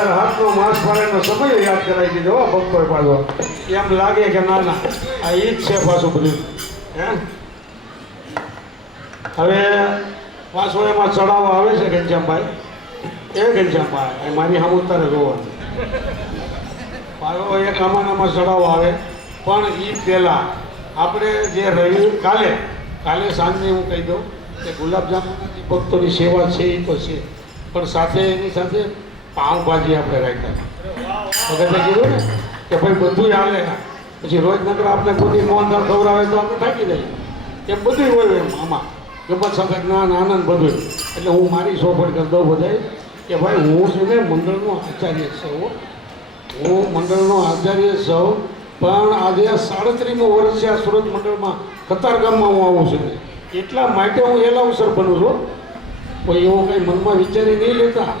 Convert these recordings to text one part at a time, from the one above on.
2007નો માસ ફાળેનો સમય યાદ કરાવી દીધો ભક્તોએ પાછો. એમ લાગે કે ના ના આ ઈ જ છે પાછું બધું. હે હવે પાછો એમાં ચડાવો આવે છે ઘનશ્યામભાઈ. એ ઘનશ્યામભાઈ મારી સામે તારે જોવાનું પાછો એક આમાં ચડાવો આવે. પણ એ પહેલાં આપણે જે રહ્યું કાલે સાંજે હું કહી દઉં કે ગુલાબજાંબુની ભક્તોની સેવા છે એ તો છે, પણ સાથે એની સાથે પાઉંભાજી આપણે રાખ્યા. વખતે કીધું ને કે ભાઈ બધું હાલે. પછી રોજ નગર આપણે બધી મોહનદાળ ખવડાવે તો આપણે થાકી જઈએ. એમ બધું હોય એમ આમાં ગમત સાથે જ્ઞાન આનંદ બધું. એટલે હું મારી સોફળ કરી દઉં બધાય કે ભાઈ હું છે ને મંડળનો આચાર્ય છું. હું મંડળનો આચાર્ય છું, પણ આજે 37મું વર્ષ છે આ સુરત મંડળમાં કતારગામમાં હું આવું છું. એટલા માટે હું એલાઉન્સર બનું છું. કોઈ એવો કંઈ મનમાં વિચારી નહીં લેતા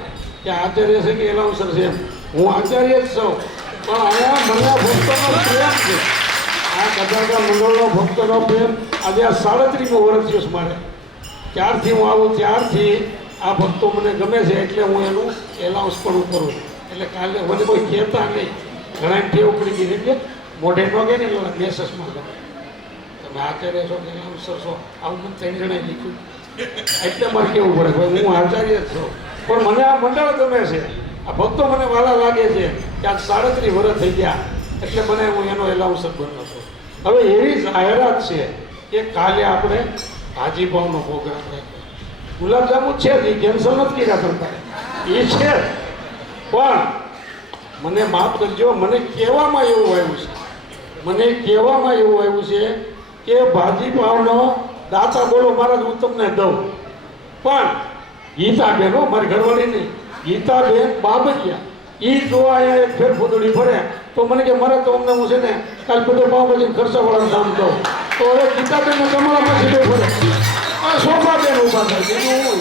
કે આચાર્ય છે કે એલાઉન્સર છે. એમ હું આચાર્ય જ છું, પણ અહીંયા મને ભક્તોનો પ્રેમ છે. આ કતારગામ મંડળનો ભક્તોનો પ્રેમ આજે આ 37મું વર્ષ છે મારે. ત્યારથી હું આવું ત્યારથી આ ભક્તો મને ગમે છે, એટલે હું એનું એલાઉન્સ પણ કરું. એટલે કાલે મને કોઈ કહેતા નહીં. ઘણા ટેવ પડી ગઈ એટલે મોઢે ન કહે ને એટલે મેસેજમાં ગમે તમે આચાર્ય છો કે એલાઉન્સર છો આવું મને 3 જણાએ લીધું. એટલે મારે કેવું પડે ભાઈ હું આચાર્ય જ છું, પણ મને આ મંડળ ગમે છે. આ ભક્તો મને વાલા લાગે છે કે આ 37 વર્ષ થઈ ગયા, એટલે મને હું એનો એલાઉન્સર બન્યો છું. હવે એવી જાહેરાત છે કે કાલે આપણે ભાજીપાવનો પ્રોગ્રામ રાખ્યો. ગુલાબજાંબુ છે જ, એ કેન્સલ નથી કર્યા સરકારે, એ છે. પણ મને માફ કરજો, મને કહેવામાં એવું આવ્યું છે કે ભાજીપાવનો દાતા બોલો મહારાજ હું તમને દઉં. પણ ગીતાબેન મારી ઘરવાળી નહીં, ગીતાબેન બાબરિયા એ જો અહીંયા એક ફેર ફૂદડી ફરે તો મને કે મારે તો અમને હું છે ને કાલ બધો પાવભાજી ખર્ચાવાળાનું કામ દઉં. તો હવે ગીતાબેનને તમારામાં સીધો ફરે આ શોભાબેન ઊભા થાય છે એનું હું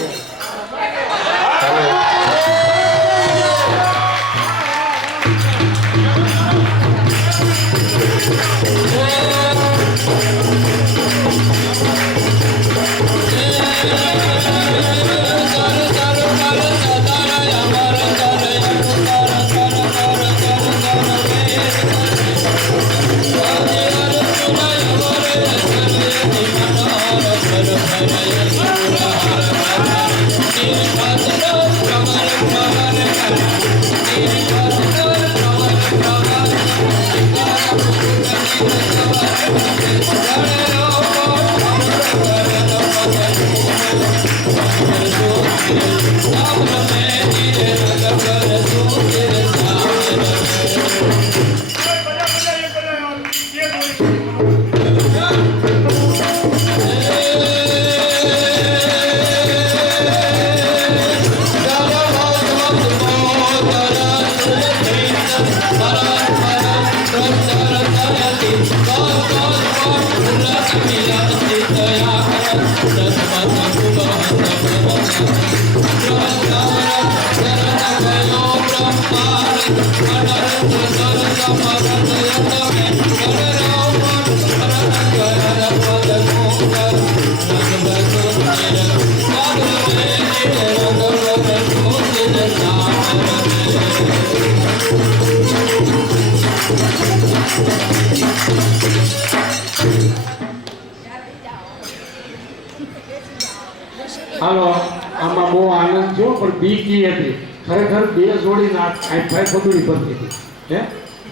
હાલો. આમાં બહુ આનંદ થયો, પણ બીકી હતી ખરેખર. 2 જોડી ભાઈ ખબરી પડતી હતી. હે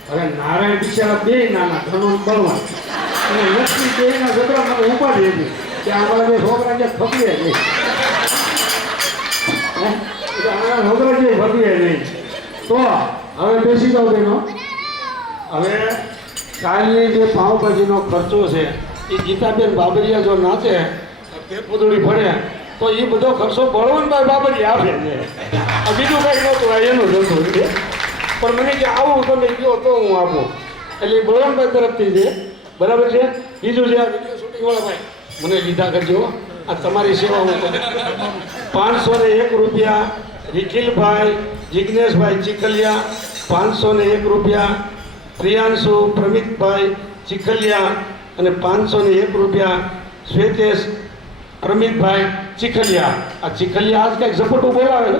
હવે નારાયણ બિચારા 2 નાના ઘણું બળવાન અને લક્ષ્મી 2ના ગદરામાં ઉપાડી હતી કે અમારા 2 છોકરા જે ખબીએ નહીં, અમારા છોકરા જે ખબીએ નહીં. તો હવે બેસી જાઓ બેનો. હવે કાલની જે પાઉંભાજીનો ખર્ચો છે એ ગીતાબેન બાબરિયા જો નાચે પેપુદડી ફરે તો એ બધો ખર્ચો બળવંતભાઈ બાબરિયા આપે છે. બીજું કંઈ નહોતું, એનું જોતું છે. પણ મને કે આવું તમે કહો તો હું આપું, એટલે બળવંતભાઈ તરફથી છે. બરાબર છે. બીજું છે આ વિડીયો શૂટિંગવાળા ભાઈ મને લીધા કરજો. આ તમારી સેવા હું કરું. 501 રૂપિયા નિખિલભાઈ જિજ્ઞેશભાઈ ચીખલિયા, 501 રૂપિયા પ્રિયાંશુ પ્રમિતભાઈ ચીખલિયા અને 501 રૂપિયા શ્વેતેશ પ્રમિતભાઈ ચીખલિયા. આ ચીખલિયા આજ કંઈક ઝપટું બોલાવે ને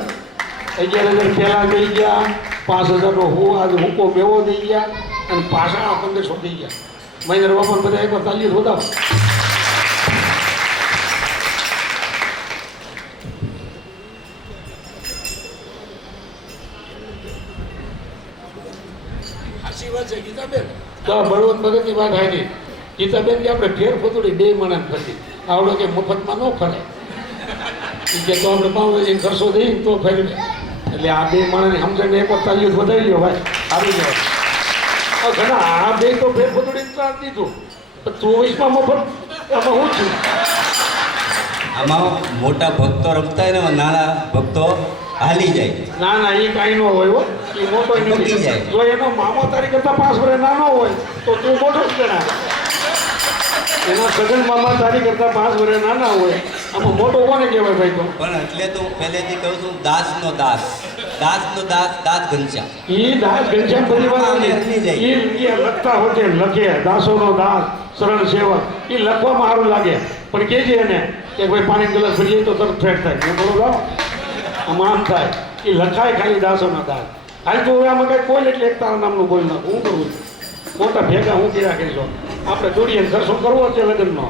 11,000 પહેલાં ગઈ ગયા 5,000નો હું આજ હુકો બેવો દઈ ગયા અને પાછા 1,500 દઈ ગયા. મહિન્દ્ર બાપા બધા એકવાર તાલી રોદાવ. સાચી વાત છે ગીતાબેન. તો બળવંત ભગતની વાત આવી. ગીતાબેન કે આપણે ફેર ફતોડી બે મણાને ફરી આવડો કે મફતમાં ન ફરે કે તો આપણે પાઉં ખર્ચો દઈએ તો ફેરવે. એટલે આ બે માણસની સમજણને એક વખત તાલીઓ વધારી લો ભાઈ, આવી જવાય. ઘણા આ બે તો ફેર ફતોડી ત્રાસ દીધું, 24માં મફત આમાં હું છું. આમાં મોટા ભક્તો રમતા હોય ને નાના ભક્તો હાલી જાય. ના ના, એ કાંઈ ન હોય હો, એ મોટો નથી. જો એનો મામો તારી કરતા 5 વર્ષ નાનો હોય તો તું મોટો જ ગણાય. એના સગન મામા તારી કરતા 5 વર્ષ નાના હોય, આમાં મોટો કોને કહેવાય ભાઈ? તો પણ એટલે તો પહેલેથી કહું છું, દાસનો દાસ, દાસનો દાસ, દાસ ઘનશ્યામ. એ દાસ ઘનશ્યામ પરિવાર એ લખતા હોતે લખે દાસોનો દાસ શરણ સેવક, એ લખવામાં સારું લાગે. પણ કહેજે એને કે ભાઈ પાણી ગ્લાસ ભરીએ તો તરત ફેટ થાય. હું બોલો જાઓ આમાં આમ થાય. એ લખાય ખાલી દાસોનો દાસ. હાલ તો હવે આમાં કાંઈ કોઈ એટલે એક તારા નામનું બોલી નાખું. હું કરું મોટા ભેગા હું કર્યા કહીશો. આપણે દોડીએ ખર્ચો કરવો છે લગ્નનો.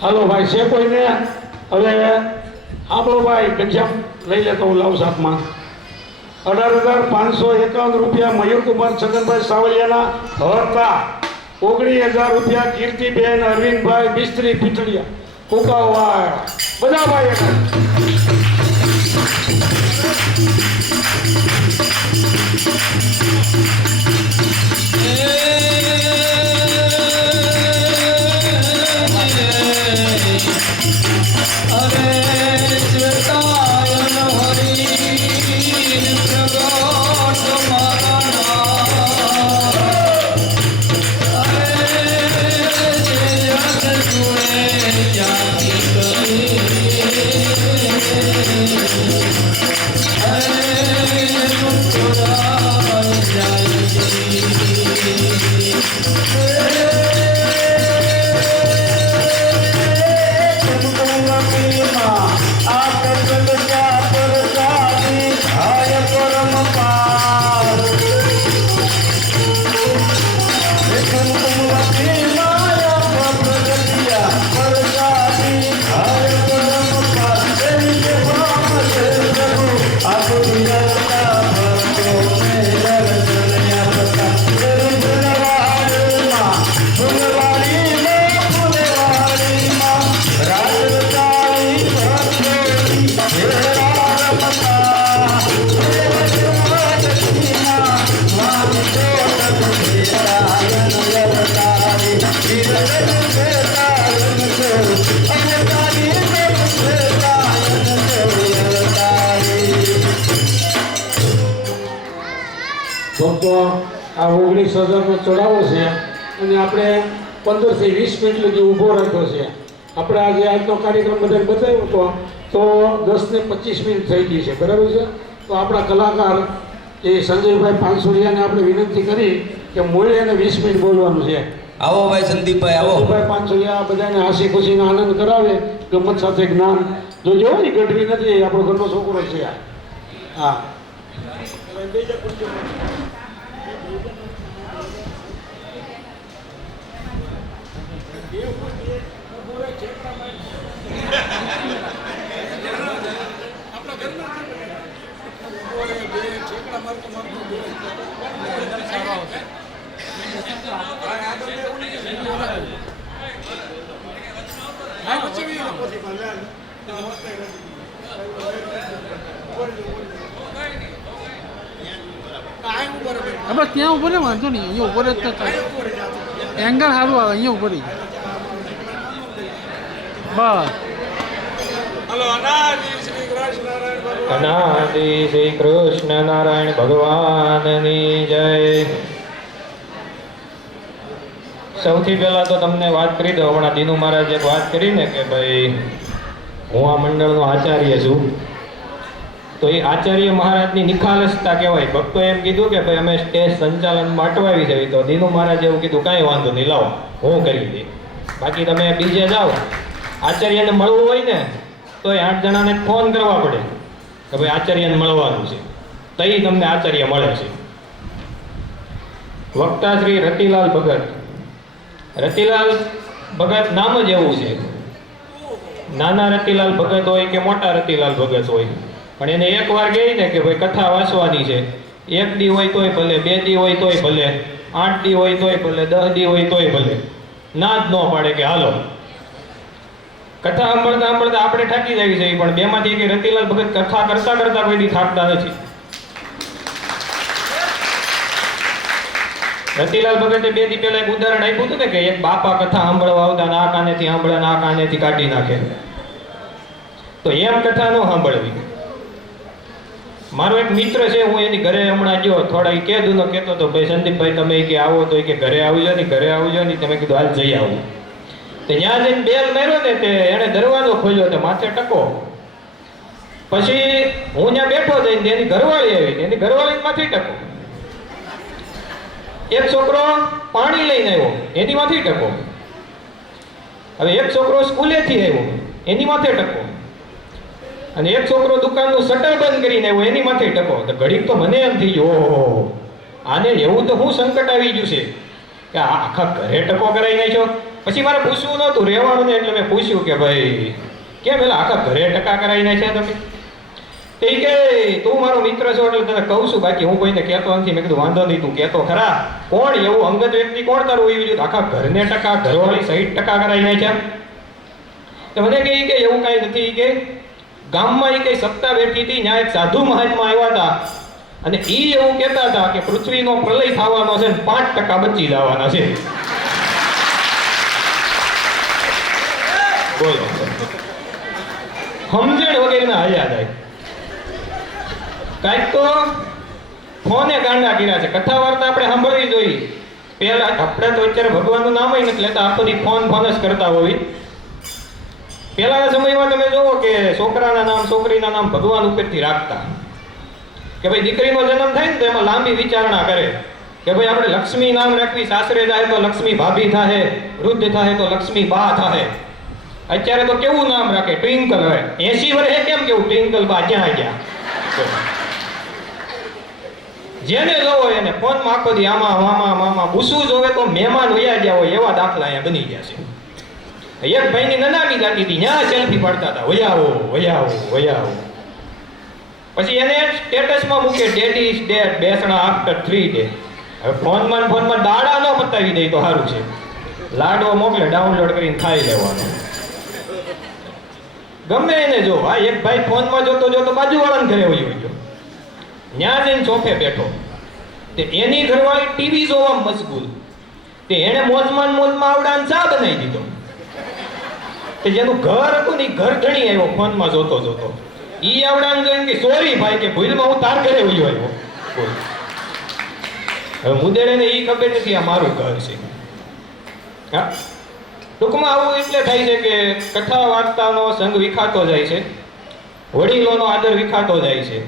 હાલો ભાઈ, છે કોઈને? હવે આપણો ભાઈ ઘનશ્યામ લઈ લેતો હું લાવ સાથમાં. 18,551 રૂપિયા મયુરકુમાર છગનભાઈ સાવલિયાના હતા. 19,000 રૂપિયા કીર્તિબેન અરવિંદભાઈ મિસ્ત્રી પીટડિયા કુકાવાળા. બધા ભાઈ ભક્તો આ 19,000નો ચડાવો છે અને આપણે 15 થી 20 મિનિટ લગી ઊભો રાખ્યો છે. આપણે આજે આજનો કાર્યક્રમ બધાને બતાવ્યો હતો તો 10 ને 25 મિનિટ થઈ ગઈ છે, બરાબર છે. તો આપણા કલાકાર એ સંજયભાઈ પાનસુરિયાને આપણે વિનંતી કરી કે મૂળે એને 20 મિનિટ બોલવાનું છે. આવો ભાઈ સંદીપભાઈ, આવો. સંદીપભાઈ પાનસુરિયા બધાને હાસી ખુશીનો આનંદ કરાવે, ગમત સાથે જ્ઞાન. જો જો એ ગઢવી નથી, આપણો ઘરનો છોકરો છે. હા બસ ત્યાં ઉભો ને, વાંધો નહીં, અહીંયા ઉભો જ થાય. એંગલ સારું આવે, અહીંયા ઉભો રહી. બસ અનાદિ શ્રી કૃષ્ણ નારાયણ ભગવાનની જય. સૌથી પહેલા તો તમને વાત કરી દઉં. હમણાં દીનુ મહારાજે વાત કરી ને કે ભાઈ હું આ મંડળનો આચાર્ય છું, તો એ આચાર્ય મહારાજની નિખાલસતા કહેવાય. ભક્તો એમ કીધું કે ભાઈ અમે સ્ટેજ સંચાલનમાં અટવાવી છે, તો દીનુ મહારાજે એવું કીધું કાંઈ વાંધો નહીં, લાવો હું કરી દઈ. બાકી તમે બીજે જાઓ આચાર્યને મળવું હોય ને તો 8 જણાને ફોન કરવા પડે કે ભાઈ આચાર્યને મળવાનું છે, તઈ તમને આચાર્ય મળે છે. વક્તા શ્રી રતિલાલ ભગત. રતિલાલ ભગત નામ જ એવું છે. નાના રતિલાલ ભગત હોય કે મોટા રતિલાલ ભગત હોય, પણ એને એકવાર કહે ને કે ભાઈ કથા વાંચવાની છે, 1 દી હોય તોય ભલે, 2 દી હોય તોય ભલે, 8 દી હોય તોય ભલે, 10 દી હોય તોય ભલે, ના જ ન પાડે કે હાલો. કથા સાંભળતા સાંભળતા આપણે થાકી જવી છે, પણ બેમાંથી કે રતિલાલ ભગત કથા કરતા કરતા કોઈ દી થાકતા નથી. રતિલાલ ભગતે 2 દી પહેલા એક ઉદાહરણ આપ્યું હતું ને કે એક બાપા કથા સાંભળવા આવતા ને આ કાનેથી સાંભળે ને આ કાનેથી કાઢી નાખે, તો એમ કથા ન સાંભળવી. મારો એક મિત્ર છે, હું એની ઘરે હમણાં ગયો, થોડા એ કહેતું ન કહેતો તો ભાઈ સંદીપભાઈ તમે કે આવો તો કે ઘરે આવજો ને, ઘરે આવજો ને. તમે કીધું હાલ જઈ આવું. તો ત્યાં જઈને બેલ માર્યો ને તે એણે દરવાજો ખોલ્યો તો માથે ટકો. પછી હું ત્યાં બેઠો જઈને એની ઘરવાળી આવી, એની ઘરવાળી માથે ટકો. એક છોકરો પાણી લઈને આવ્યો, એની માથે ટકો. હવે એક છોકરો સ્કૂલેથી આવ્યો, એની માથે ટકો. અને એક છોકરો દુકાનનું શટર બંધ કરીને આવ્યો, એની માથે ટકો. તો ઘડીક તો મને એમ થઈ ગયું, ઓહો આને એવું તો હું સંકટ આવી ગયું છે કે આખા ઘરે ટકો કરાવી નાખ્યો. પછી મારે પૂછવું નહોતું, રહેવાનું ને, એટલે મેં પૂછ્યું કે ભાઈ કેમ એટલે આખા ઘરે ટકા કરાવી નાખ્યા તમે? તો એ કે તું મારો મિત્ર છો એટલે તને કહું છું, બાકી હું કોઈને કહેતો નથી. મેં કીધું વાંધો નહીં, તું કહેતો ખરા. કોણ એવું અંગત વ્યક્તિ કોણ તારું હોય છે આખા ઘરને ટકા, ઘરવાળી 60 ટકા કરાવી નાખ્યા? તો મને કહે કે એવું કાંઈ નથી, કે ગામમાં એ કઈ સત્તા બેઠી હતી, ત્યાં એક સાધુ મહાત્મા આવ્યા હતા અને એ એવું કહેતા હતા કે પૃથ્વીનો પ્રલય થવાનો છે ને 5% બચી જવાના છે. બોલો, સમજણ વગેરેના હાલ્યા જાય. કાંઈક તો ફોને ગાંડા કર્યા છે. કથા વાર્તા આપણે સાંભળવી જોઈએ. પહેલા આપણે તો અત્યારે ભગવાનનું નામ ય નથી લેતા, આખો દી ફોન જ કરતા હોય. પહેલાના સમયમાં તમે જોવો કે છોકરાના નામ છોકરીના નામ ભગવાન ઉપરથી રાખતા, કે ભાઈ દીકરીનો જન્મ થાય ને તો એમાં લાંબી વિચારણા કરે કે ભાઈ આપણે લક્ષ્મી નામ રાખવી, સાસરે જાય તો લક્ષ્મી ભાભી થાય, વૃદ્ધ થાય તો લક્ષ્મી બા થાય. અત્યારે તો કેવું નામ રાખે, ટ્વિંકલ. હવે 80 વર્ષે કેમ કેવું ટ્વિંકલ બા ક્યાં ગયા? જેને જોવો એને ફોનમાં આખો દી આમાં મામા મામા બુસું જોવે તો મહેમાન વયા ગયા હોય એવા દાખલા અહીંયા બની ગયા છે. એક ભાઈની નનામી જાતી હતી, ત્યાં સેલ્ફી પાડતા હતા, વયાવો વયાવો વયાવો. પછી એને સ્ટેટસમાં મૂકે ડેડી ઇઝ ડેડ, બેસણા આફ્ટર 3 ડે. હવે ફોનમાં દાડા ન બતાવી દે તો સારું છે, લાડવો મોકલે ડાઉનલોડ કરીને ખાઈ લેવાનો. ગમે એને જો. આ એક ભાઈ ફોનમાં જોતો જોતો બાજુવાળાને ઘરે વયો ગયો, ત્યાં જઈને ચોફે બેઠો. તે એની ઘરવાળી ટીવી જોવામાં મશગુલ, તે એને મોજમાં આવડાને ચા બનાવી દીધો. તે જેનું ઘર હતું ને ઘર ધણી આવ્યો ફોનમાં જોતો જોતો. ઈ આવડાને જોઈને કે સોરી ભાઈ, કે ભૂલમાં હું તાર ઘરે વયો આવ્યો. હવે મુદેડેને ઈ ખબર નથી આ મારું ઘર છે. હા, ટૂંકમાં આવું એટલે થાય છે કે કથા વાર્તાનો સંગ વિખાતો જાય છે, વડીલોનો આદર વિખાતો જાય છે.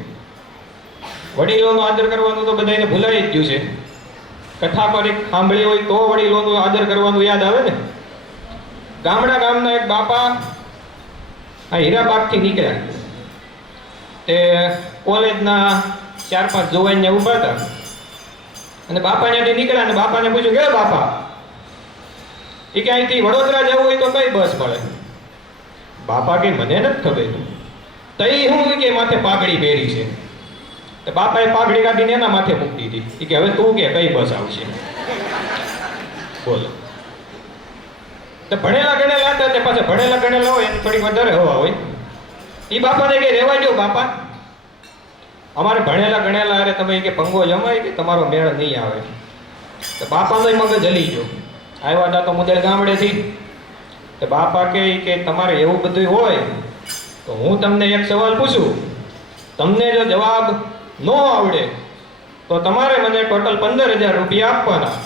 વડીલોનો આદર કરવાનું તો બધાને ભૂલાઈ જ ગયું છે. કથા પર એક સાંભળી હોય તો વડીલોનો આદર કરવાનું યાદ આવે ને. ગામના એક બાપા આ હીરાબાગથી નીકળ્યા, તે કોલેજના 4-5 જોવાઈને ઊભા હતા અને બાપા ત્યાંથી નીકળ્યા અને બાપાને પૂછ્યું કે બાપા, એ કે અહીંથી વડોદરા જવું હોય તો કઈ બસ મળે? બાપા કે મને નથી ખબર. તઈ હું કે માથે પાઘડી પહેરી છે. તો બાપાએ પાઘડી કાઢીને એના માથે મૂકી દીધી. એ કે હવે તું કે કઈ બસ આવશે? બોલો. તો ભણેલા ગણેલા હતા, તે પાછા ભણેલા ગણેલા હોય એની થોડી વધારે હવા હોય. એ બાપાને કે રહેવા દો બાપા, અમારે ભણેલા ગણેલા અરે તમે કે પંગો જમાય કે તમારો મેળ નહીં આવે. તો બાપાનો મગજ હલી ગયો. આવ્યા હતા તો મુદેડ ગામડેથી. તો બાપા કે તમારે એવું બધું હોય તો હું તમને એક સવાલ પૂછું, તમને જો જવાબ ન આવડે તો તમારે મને ટોટલ 15,000 રૂપિયા આપવાના,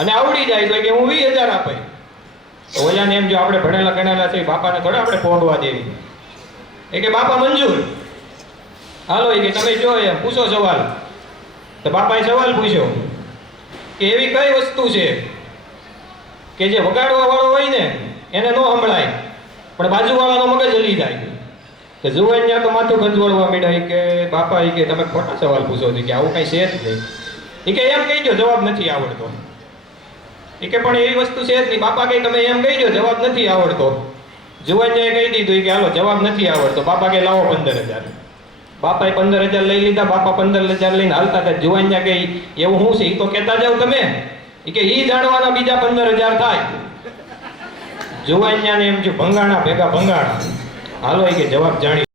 અને આવડી જાય તો કે હું 20,000 આપે. તો ઓલાને એમ જો આપણે ભણેલા ગણેલા છે, બાપાને થોડા આપણે પહોંચવા દેવી. એ કે બાપા મંજૂર, હાલો એ કે તમે જો એમ પૂછો સવાલ. તો બાપાએ સવાલ પૂછ્યો કે એવી કઈ વસ્તુ છે કે જે વગાડવા વાળો હોય ને એને ન સંભળાય, પણ બાજુવાળાનો મગજ હલી જાય. તો જુવાનિયા તો માથું ગંજવળવા માંડ્યા કે બાપા કે તમે ખોટા સવાલ પૂછો છો, કે આવું કઈ છે જ નહીં. એ કે એમ કહી દો જવાબ નથી આવડતો. એ કે પણ એવી વસ્તુ છે જ નહીં. બાપા કે તમે એમ કહી દો જવાબ નથી આવડતો. જુવાનિયાએ કહી દીધું કે હાલો જવાબ નથી આવડતો. બાપા કે લાવો 15,000. બાપાએ 15,000 લઈ લીધા. બાપા 15,000 લઈને હાલતા હતા. જુવાનિયા કે એવું શું છે એ તો કહેતા જાવ તમે. એ કે ઈ જાણવાના બીજા 15,000 થાય. જુવાનિયાને એમ જો ભંગાણા ભેગા ભંગાણા. હાલો એ કે જવાબ જાણી